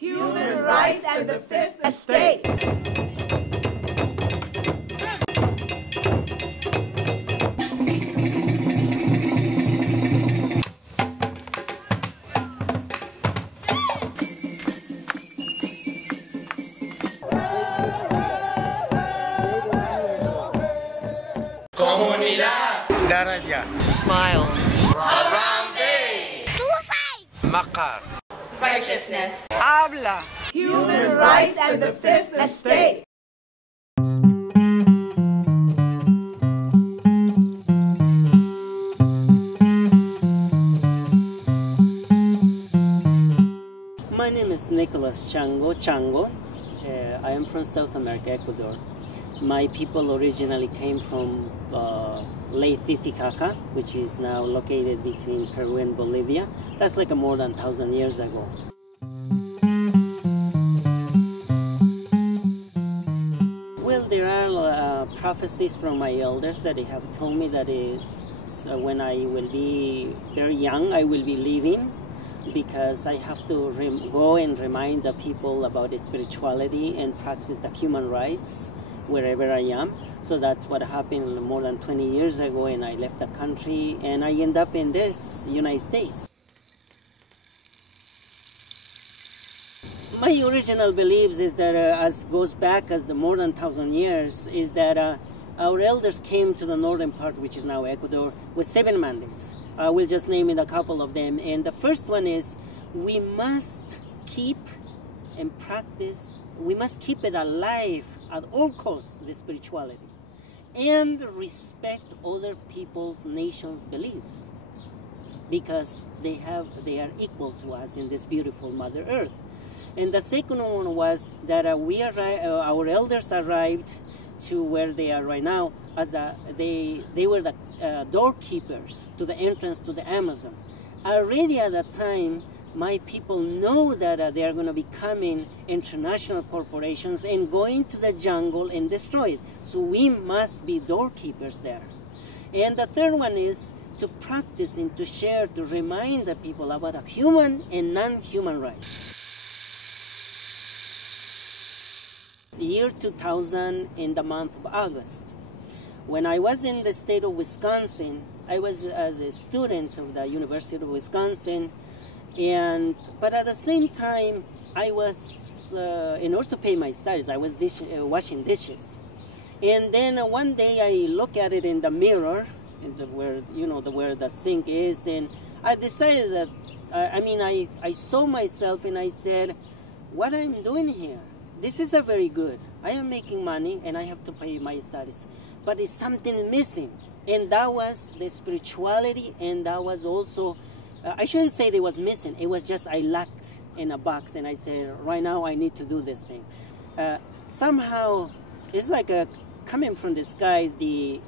Human rights and the fifth estate. Comunidad. Daraja. Smile. Harambe. Suicide. Makar. Righteousness. Habla. Human rights and the fifth estate. My name is Nicolas Chango Chango. I am from South America, Ecuador. My people originally came from Lake Titicaca, which is now located between Peru and Bolivia. That's like more than 1,000 years ago. Well, there are prophecies from my elders that they have told me that is when I will be very young, I will be leaving, because I have to go and remind the people about the spirituality and practice the human rights wherever I am. So that's what happened more than 20 years ago, and I left the country and I end up in this United States. My original beliefs is that as goes back as the more than 1,000 years, is that our elders came to the northern part, which is now Ecuador, with 7 mandates. I will just name it a couple of them. And the first one is we must keep and practice, we must keep it alive at all costs, the spirituality, and respect other people's nations' beliefs, because they are equal to us in this beautiful Mother Earth. And the second one was that our elders arrived to where they are right now as they were the doorkeepers to the entrance to the Amazon. Already at that time, my people know that they are going to be coming international corporations and going to the jungle and destroy it. So we must be doorkeepers there. And the third one is to practice and to share, to remind the people about the human and non-human rights. Year 2000, in the month of August, when I was in the state of Wisconsin, I was as a student of the University of Wisconsin, but at the same time, I was, in order to pay my studies, I was washing dishes. And then one day I look at it in the mirror, where the sink is, and I decided that, I saw myself and I said, what I'm doing here? This is a very good. I am making money and I have to pay my studies, but it's something missing. And that was the spirituality, and that was also, I shouldn't say it was missing, it was just I lacked in a box, and I said, right now I need to do this thing. Somehow, it's like coming from the skies, the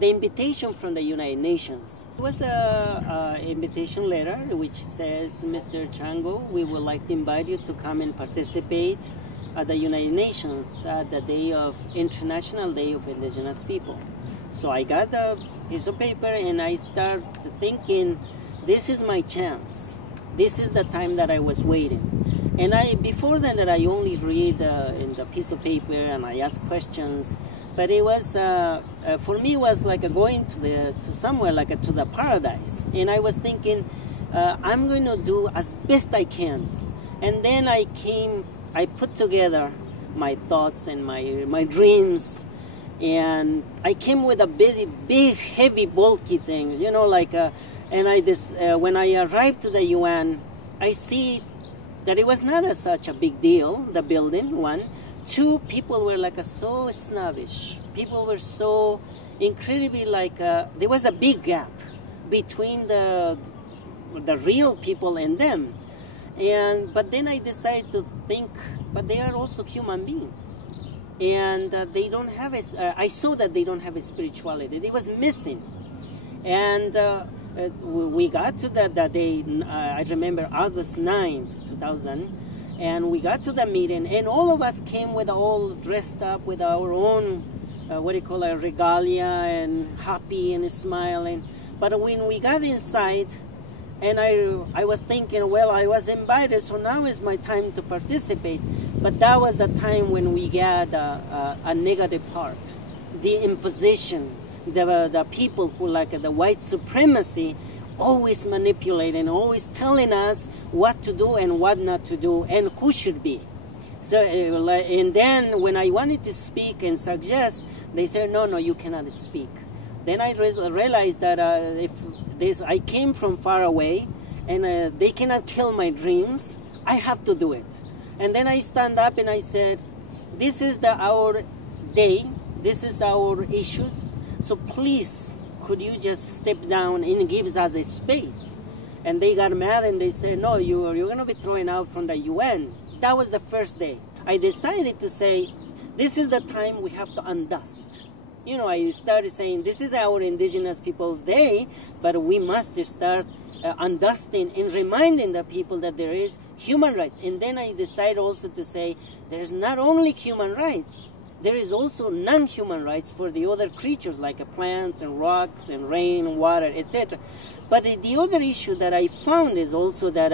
invitation from the United Nations. It was an invitation letter which says, Mr. Chango, we would like to invite you to come and participate at the United Nations at the International Day of Indigenous People. So I got a piece of paper and I started thinking, this is my chance. This is the time that I was waiting. And before that I only read in the piece of paper and I ask questions. But it was, for me, it was like going to somewhere like to the paradise. And I was thinking, I'm going to do as best I can. And then I put together my thoughts and my dreams. And I came with a big, heavy, bulky thing, when I arrived to the UN, I see that it was not such a big deal, the building, one. Two, people were so snobbish. People were so incredibly there was a big gap between the real people and them. But then I decided to think, but they are also human beings. And they don't have I saw that they don't have a spirituality. It was missing. And we got to that day, I remember August 9th, 2000, and we got to the meeting, and all of us came with all dressed up with our own, regalia, and happy and smiling. But when we got inside, And I was thinking, well, I was invited, so now is my time to participate. But that was the time when we got a negative part, the imposition, the people who like the white supremacy, always manipulating, always telling us what to do and what not to do, and who should be. So, and then when I wanted to speak and suggest, they said, no, you cannot speak. Then I realized that I came from far away, and they cannot kill my dreams. I have to do it. And then I stand up and I said, this is our day. This is our issues. So please, could you just step down and give us a space? And they got mad and they said, no, you're going to be thrown out from the UN. That was the first day. I decided to say, this is the time we have to undust. You know, I started saying, this is our Indigenous Peoples' Day, but we must start undusting and reminding the people that there is human rights. And then I decided also to say, there's not only human rights, there is also non-human rights for the other creatures like plants and rocks and rain, water, etc. But the other issue that I found is also that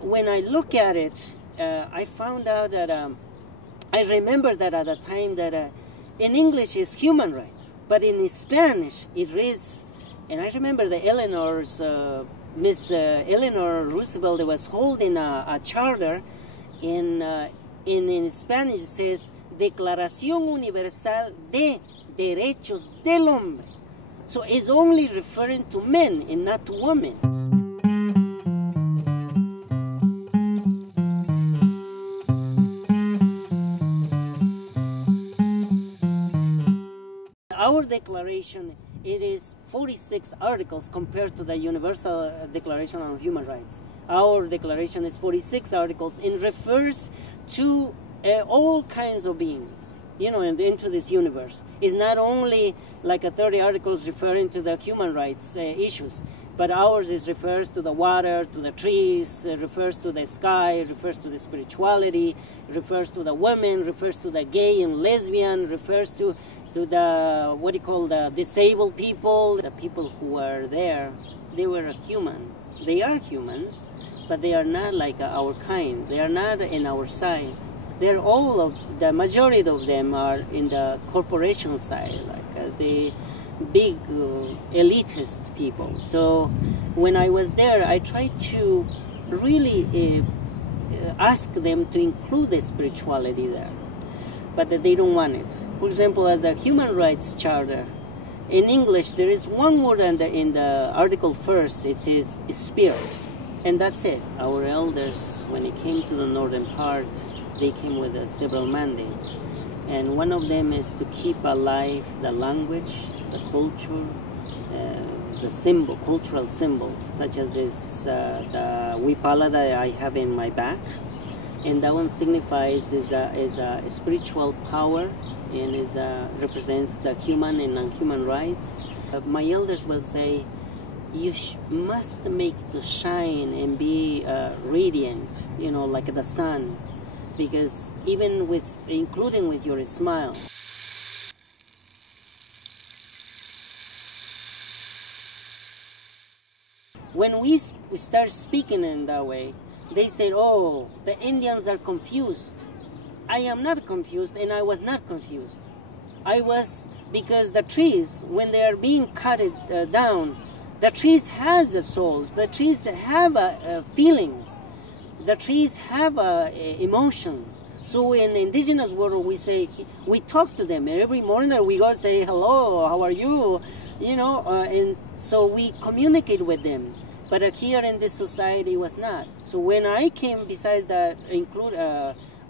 when I look at it, I found out that I remember that at the time that in English is human rights, but in Spanish it is, and I remember the Miss Eleanor Roosevelt was holding a charter in Spanish. It says Declaración Universal de Derechos del Hombre. So it's only referring to men and not to women. Our declaration, it is 46 articles compared to the Universal Declaration on Human Rights. Our declaration is 46 articles and refers to all kinds of beings, you know, into this universe. It's not only like 30 articles referring to the human rights issues, but ours refers to the water, to the trees, refers to the sky, refers to the spirituality, refers to the women, refers to the gay and lesbian, refers to the, what do you call, the disabled people. The people who were there, they were humans. They are humans, but they are not like our kind. They are not in our side. They're the majority of them are in the corporation side, like the big elitist people. So when I was there, I tried to really ask them to include the spirituality there, but they don't want it. For example, at the Human Rights Charter, in English, there is one word in the article first. It says spirit, and that's it. Our elders, when it came to the northern part, they came with several mandates, and one of them is to keep alive the language, the culture, the cultural symbols, such as the wipala that I have in my back, and that one signifies is a spiritual power, and represents the human and non-human rights. My elders will say, you must make it to shine and be radiant, you know, like the sun, because even including with your smile. When we start speaking in that way, they say, oh, the Indians are confused. I am not confused, and I was not confused. I was, because the trees, when they are being cut down, the trees has a soul. The trees have feelings. The trees have emotions. So in the indigenous world, we talk to them every morning. We go and say, hello, how are you? You know, and so we communicate with them. But here in this society, it was not. So when I came, besides that,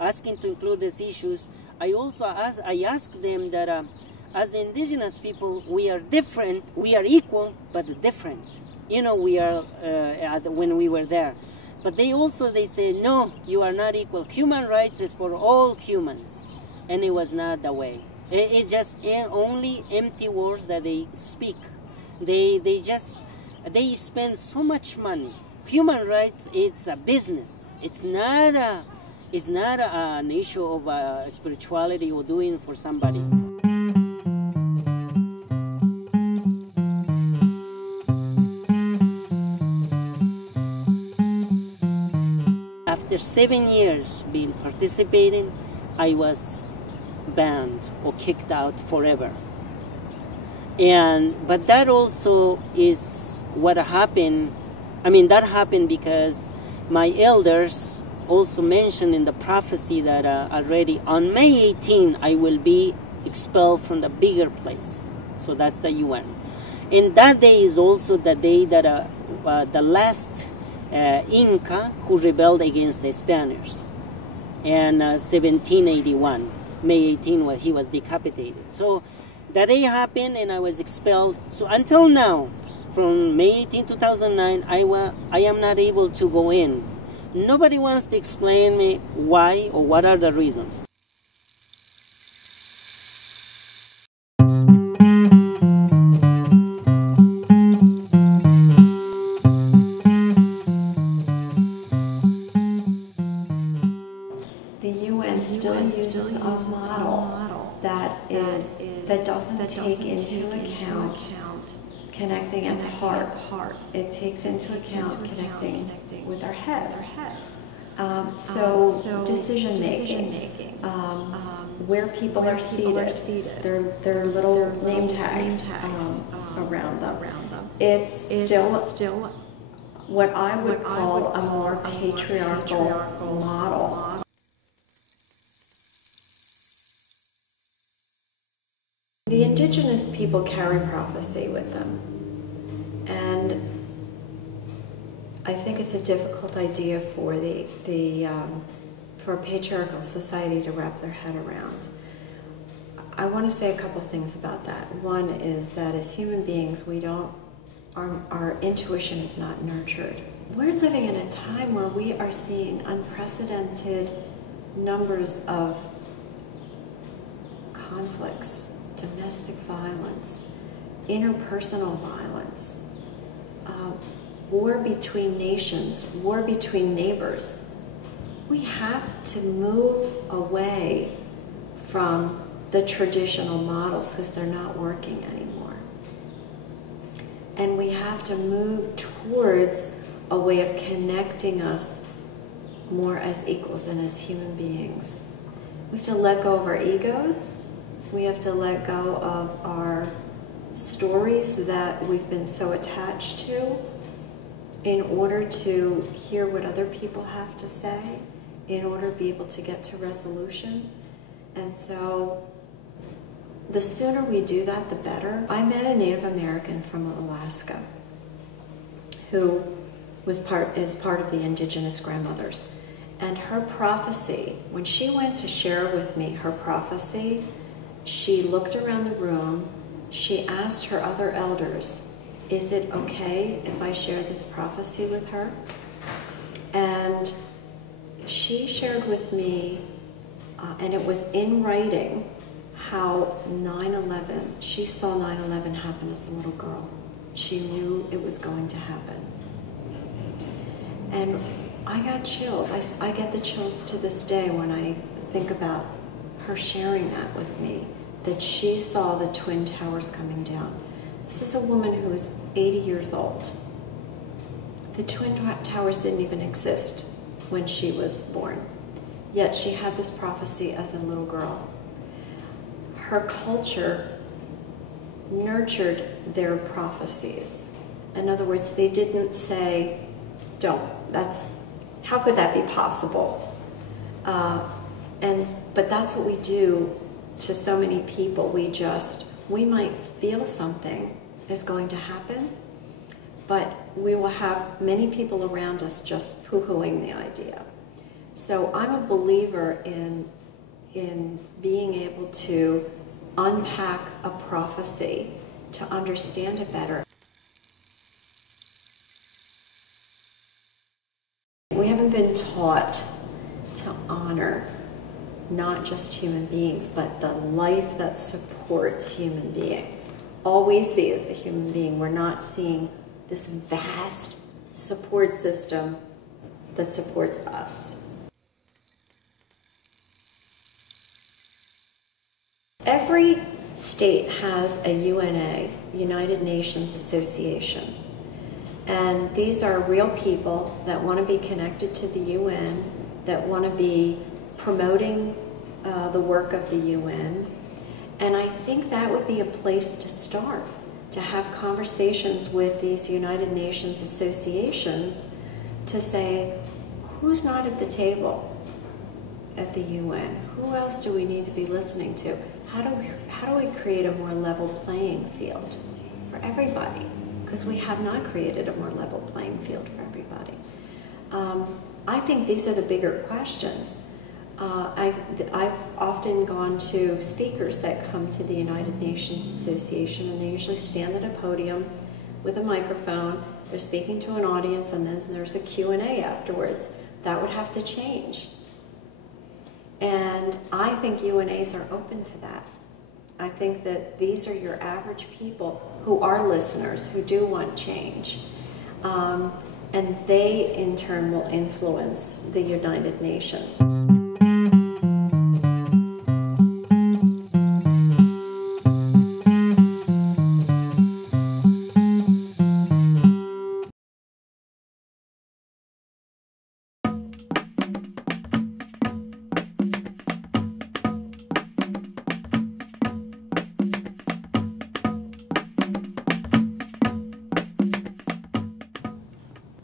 asking to include these issues, I also asked them that as indigenous people, we are different. We are equal, but different. You know, we are when we were there. But they say, no, you are not equal. Human rights is for all humans. And it was not the way. It's just only empty words that they speak. They spend so much money. Human rights, it's a business. It's not an issue of spirituality or doing for somebody. after 7 years being participating, I was banned or kicked out forever. But that also is what happened. I mean, that happened because my elders also mentioned in the prophecy that already on May 18, I will be expelled from the bigger place. So that's the UN. And that day is also the day that the last Inca who rebelled against the Spaniards. And 1781, May 18, when he was decapitated. So that day happened and I was expelled. So until now, from May 18, 2009, I am not able to go in. Nobody wants to explain me why or what are the reasons. The UN still uses a model that doesn't take into account connecting at the heart. It takes into account connecting with our heads. So decision making, where people are seated, their little name tags around them. It's still what I would call a more patriarchal model. The indigenous people carry prophecy with them, and I think it's a difficult idea for for a patriarchal society to wrap their head around. I want to say a couple things about that. One is that as human beings, our intuition is not nurtured. We're living in a time where we are seeing unprecedented numbers of conflicts. Domestic violence, interpersonal violence, war between nations, war between neighbors. We have to move away from the traditional models because they're not working anymore. And we have to move towards a way of connecting us more as equals and as human beings. We have to let go of our egos. We have to let go of our stories that we've been so attached to in order to hear what other people have to say, in order to be able to get to resolution. And so the sooner we do that, the better. I met a Native American from Alaska who is part of the Indigenous grandmothers. And her prophecy, when she went to share with me her prophecy, she looked around the room, she asked her other elders, is it okay if I share this prophecy with her? And she shared with me, and it was in writing, how 9/11, she saw 9/11 happen as a little girl. She knew it was going to happen. And I got chills. I get the chills to this day when I think about her sharing that with me, that she saw the Twin Towers coming down. This is a woman who is 80 years old. The Twin Towers didn't even exist when she was born, yet she had this prophecy as a little girl. Her culture nurtured their prophecies. In other words, they didn't say, how could that be possible? But that's what we do to so many people. We might feel something is going to happen, but we will have many people around us just poo-hooing the idea. So I'm a believer in being able to unpack a prophecy to understand it better. We haven't been taught to honor not just human beings, but the life that supports human beings. All we see is the human being. We're not seeing this vast support system that supports us. Every state has a UNA, United Nations Association. And these are real people that want to be connected to the UN, that want to be promoting the work of the UN. And I think that would be a place to start, to have conversations with these United Nations associations to say, who's not at the table at the UN? Who else do we need to be listening to? How do we create a more level playing field for everybody? Because we have not created a more level playing field for everybody. I think these are the bigger questions. I've often gone to speakers that come to the United Nations Association, and they usually stand at a podium with a microphone. They're speaking to an audience, and then there's a Q&A afterwards. That would have to change. And I think UNAs are open to that. I think that these are your average people who are listeners, who do want change. And they, in turn, will influence the United Nations.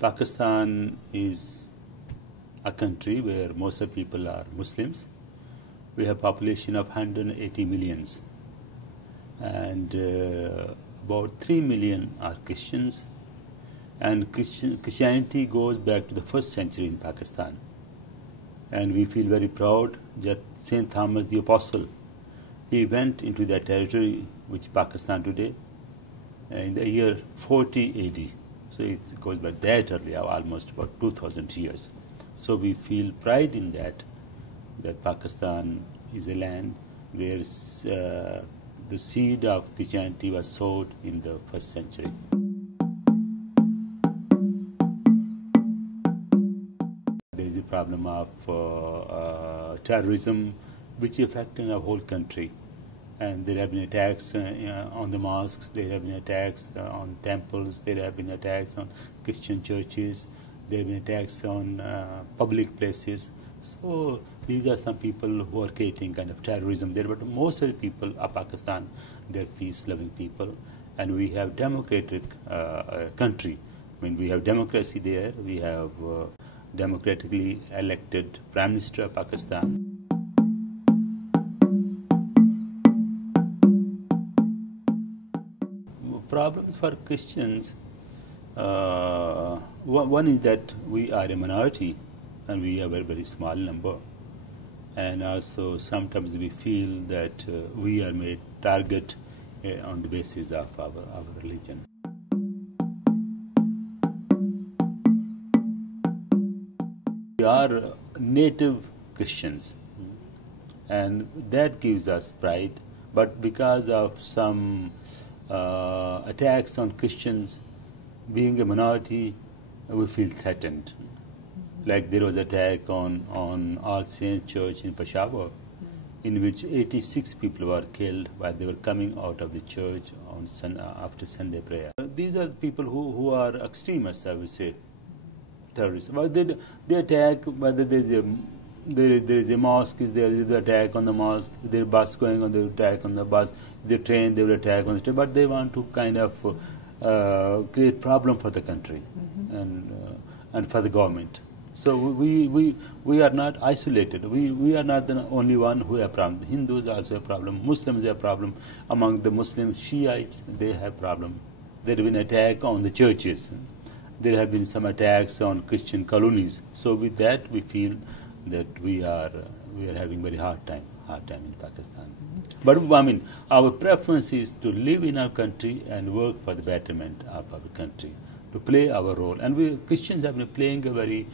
Pakistan is a country where most of the people are Muslims. We have a population of 180 millions, and about 3 million are Christians. And Christianity goes back to the 1st century in Pakistan. And we feel very proud that St. Thomas the Apostle, he went into that territory, which is Pakistan today, in the year 40 AD. So it goes back that early, almost about 2,000 years. So we feel pride in that Pakistan is a land where the seed of Christianity was sowed in the 1st century. There is a problem of terrorism which is affecting our whole country. And there have been attacks on the mosques, there have been attacks on temples, there have been attacks on Christian churches, there have been attacks on public places. So these are some people who are creating kind of terrorism there, but most of the people of Pakistan, they're peace-loving people. And we have democratic country. I mean, we have democracy there, we have democratically elected Prime Minister of Pakistan. Problems for Christians, one is that we are a minority and we are a very, very small number. And also sometimes we feel that we are made target on the basis of our religion. We are native Christians, and that gives us pride, but because of some attacks on Christians, being a minority, we feel threatened. Like there was an attack on All Saints Church in Peshawar, in which 86 people were killed while they were coming out of the church on after Sunday prayer. These are people who are extremists, I would say, terrorists. Well, they attack whether there is a mosque, there is the attack on the mosque, if there is a bus going on, they will attack on the bus, if there is a train, they will attack on the train, but they want to kind of create problem for the country and for the government. So we are not isolated. We are not the only one who have problem. Hindus also have problem. Muslims have problem. Among the Muslim Shiites, they have problem. There have been attack on the churches. There have been some attacks on Christian colonies. So with that, we feel that we are having very hard time in Pakistan. But I mean, our preference is to live in our country and work for the betterment of our country, to play our role. And we Christians have been playing a very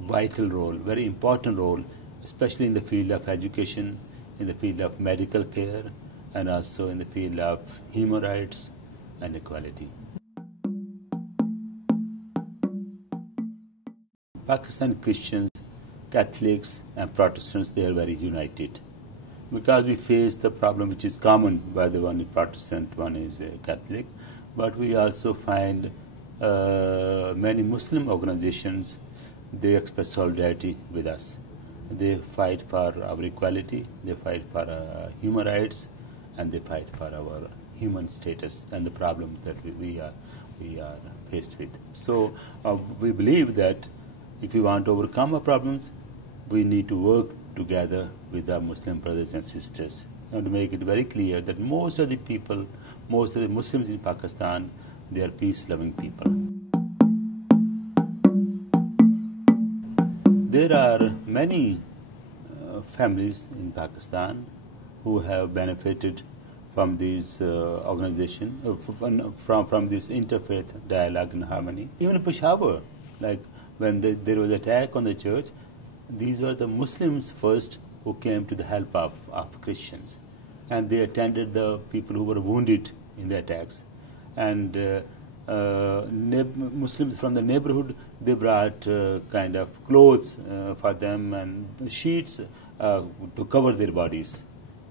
vital role, very important role, especially in the field of education, in the field of medical care, and also in the field of human rights and equality. Pakistan Christians, Catholics and Protestants, they are very united, because we face the problem which is common, whether one is Protestant, one is Catholic, but we also find many Muslim organizations, they express solidarity with us. They fight for our equality, they fight for human rights, and they fight for our human status and the problems that we are faced with. So we believe that if we want to overcome our problems, we need to work together with our Muslim brothers and sisters, and to make it very clear that most of the people, most of the Muslims in Pakistan, they are peace-loving people. There are many families in Pakistan who have benefited from these organizations, from this interfaith dialogue and harmony. Even in Peshawar, like when there was attack on the church, these were the Muslims first who came to the help of Christians, and they attended the people who were wounded in the attacks. And Muslims from the neighborhood, they brought kind of clothes for them and sheets to cover their bodies,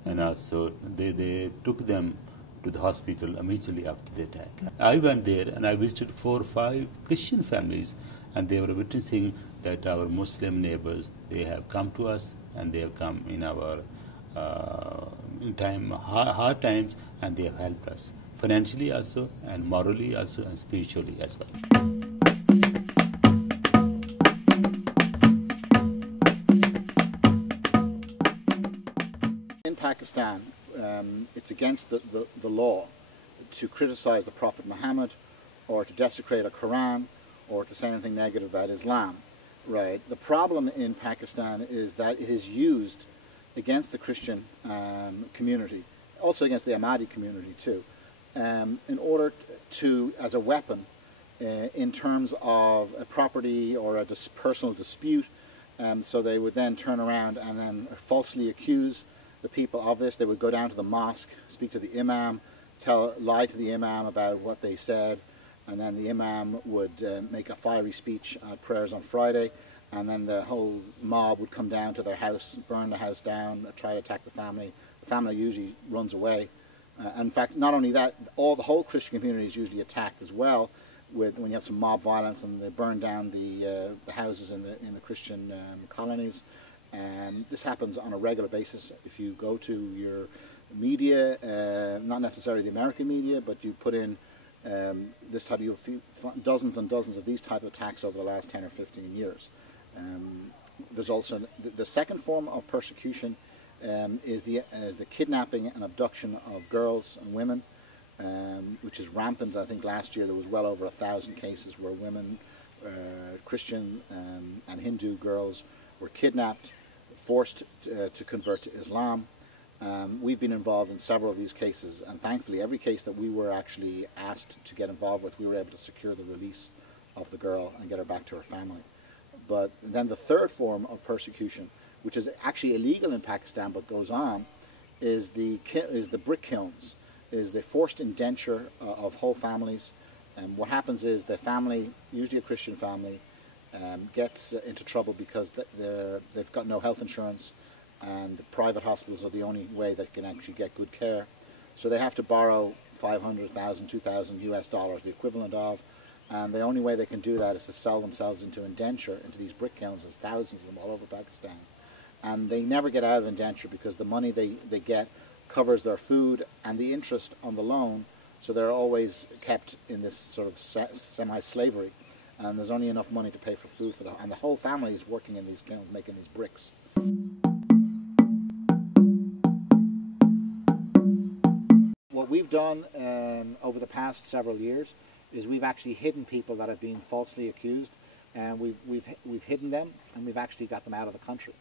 and also they took them to the hospital immediately after the attack. I went there and I visited 4 or 5 Christian families, and they were witnessing that our Muslim neighbors, they have come to us, and they have come in our hard times, and they have helped us financially also, and morally also, and spiritually as well. In Pakistan, it's against the law to criticize the Prophet Muhammad, or to desecrate a Quran, or to say anything negative about Islam. Right. The problem in Pakistan is that it is used against the Christian community, also against the Ahmadi community too, in order to, as a weapon, in terms of a property or a personal dispute. So they would then turn around and then falsely accuse the people of this. They would go down to the mosque, speak to the imam, lie to the imam about what they said, and then the imam would make a fiery speech at prayers on Friday, and then the whole mob would come down to their house, burn the house down, try to attack the family. The family usually runs away. In fact, not only that, the whole Christian community is usually attacked as well, when you have some mob violence and they burn down the houses in the Christian colonies. This happens on a regular basis. If you go to your media, not necessarily the American media, but you put in this type, you'll see dozens and dozens of these type of attacks over the last 10 or 15 years. There's also the second form of persecution is the kidnapping and abduction of girls and women, which is rampant. I think last year there was well over 1,000 cases where women, Christian and Hindu girls, were kidnapped, forced to convert to Islam. We've been involved in several of these cases, and thankfully every case that we were actually asked to get involved with, we were able to secure the release of the girl and get her back to her family. But then the third form of persecution, which is actually illegal in Pakistan but goes on, is the brick kilns, is the forced indenture of whole families. And what happens is the family, usually a Christian family, gets into trouble because they've got no health insurance, and the private hospitals are the only way that can actually get good care. So they have to borrow $500,000, $2,000 US dollars, the equivalent of, and the only way they can do that is to sell themselves into indenture, into these brick kilns. There's thousands of them all over Pakistan. And they never get out of indenture because the money they get covers their food and the interest on the loan, so they're always kept in this sort of semi-slavery. And there's only enough money to pay for food for them. And the whole family is working in these kilns, making these bricks. What we've done over the past several years is we've actually hidden people that have been falsely accused, and we've hidden them, and we've actually got them out of the country.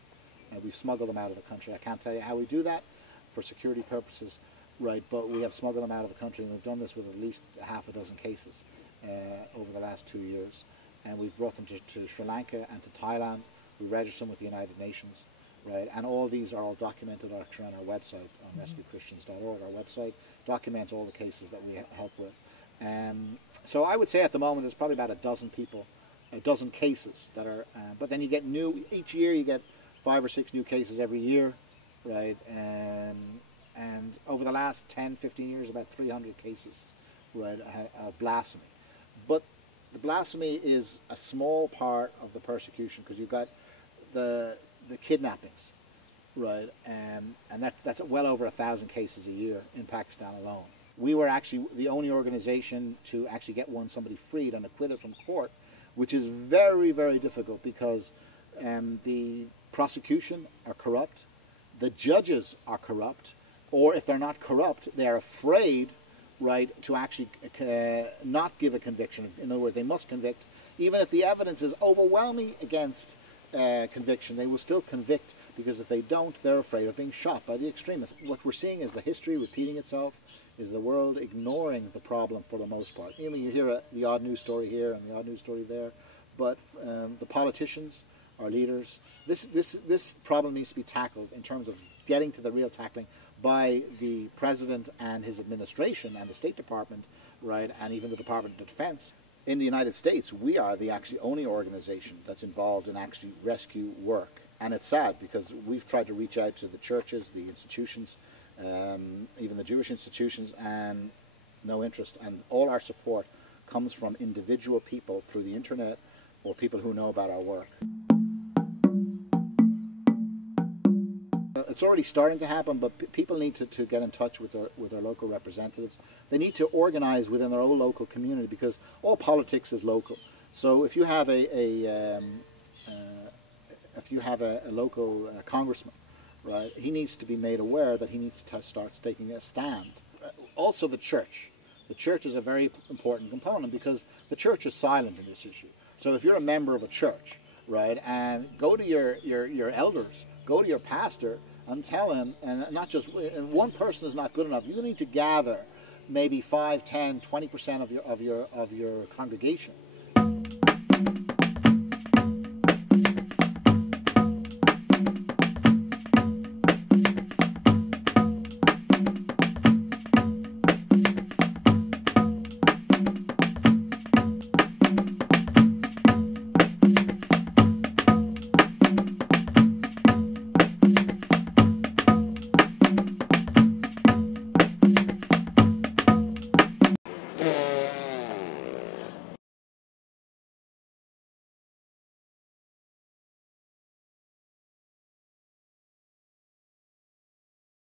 We've smuggled them out of the country. I can't tell you how we do that for security purposes, right? But we have smuggled them out of the country, and we've done this with at least half a dozen cases over the last 2 years. And we've brought them to Sri Lanka and to Thailand. We registered them with the United Nations, right? And all these are all documented actually on our website, on rescuechristians.org. Our website documents all the cases that we help with. So I would say at the moment there's probably about a dozen people, a dozen cases that are, but then you get each year you get 5 or 6 new cases every year, right? And over the last 10, 15 years, about 300 cases, right, of blasphemy. But The blasphemy is a small part of the persecution, because you've got the kidnappings, right? And that's well over 1,000 cases a year in Pakistan alone. We were actually the only organization to actually get somebody freed and acquitted from court, which is very, very difficult, because the prosecution are corrupt, the judges are corrupt, or if they're not corrupt, they're afraid, right, to actually not give a conviction. In other words, they must convict. Even if the evidence is overwhelming against conviction, they will still convict, because if they don't, they're afraid of being shot by the extremists. What we're seeing is the history repeating itself, is the world ignoring the problem for the most part. I mean, you hear the odd news story here and the odd news story there, but the politicians, our leaders, this problem needs to be tackled in terms of getting to the real tackling by the President and his administration and the State Department, right, and even the Department of Defense. In the United States, we are the actually only organization that's involved in actually rescue work. And it's sad, because we've tried to reach out to the churches, the institutions, even the Jewish institutions, and no interest. And all our support comes from individual people through the internet, or people who know about our work. It's already starting to happen, but people need to get in touch with their local representatives. They need to organize within their own local community, because all politics is local. So if you have a local congressman, right, he needs to be made aware that he needs to start taking a stand. Also the church. The church is a very important component, because the church is silent in this issue. So if you're a member of a church, right, and go to your elders, go to your pastor, and tell him, and not just, and one person is not good enough. You need to gather maybe 5, 10, 20% of your congregation,